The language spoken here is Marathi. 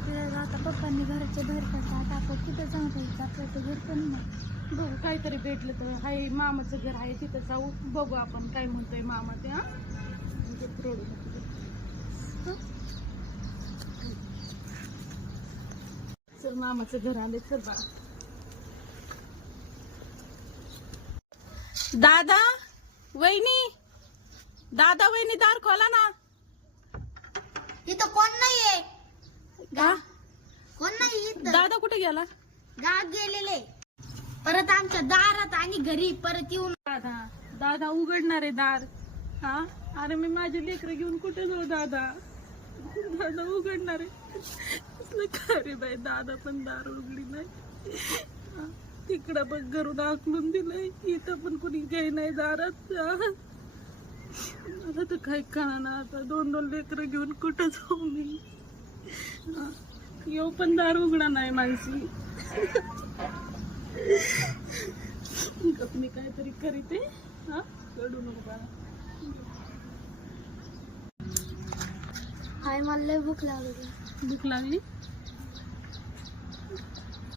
आपल्याला आता पप्पांनी घराच्या बाहेर काढतात, आपण तिथं जाऊन राहायचं. आपल्याचं घर पण नाही. बघू काहीतरी भेटलं तर. हाय मामाचं घर आहे तिथं जाऊ, बघू आपण काय म्हणतोय मामा ते. हा रडू नको. चल मामाचं घर आले, चल बा. दादा वहिनी, दादा वहिनी दार खोला ना. इथं कोण नाहीये, का कोण नाही इथं. दादा कुठे गेला? गावात गेलेले, परत आमच्या दारात आणि घरी परत येऊन. दादा दादा उघडणार आहे दार. हा अरे मी माझे लेकरं घेऊन कुठे जाऊ दादा? दादा उघडणार आहे का रे बाई? दादा पण दार उघडी नाही. हा, तिकडं बघ घरून आकलून दिलंय, इथं पण कुणी काही नाही दारात. मला तर काही कळना आता, 2-2 लेकरं घेऊन कुठं जाऊ मी? येऊ पण दार उघडा नाही माणसी. मी काहीतरी करीते. हा रडू नको बाळा. हाय, मला लय भूक लागली. भूक लागली?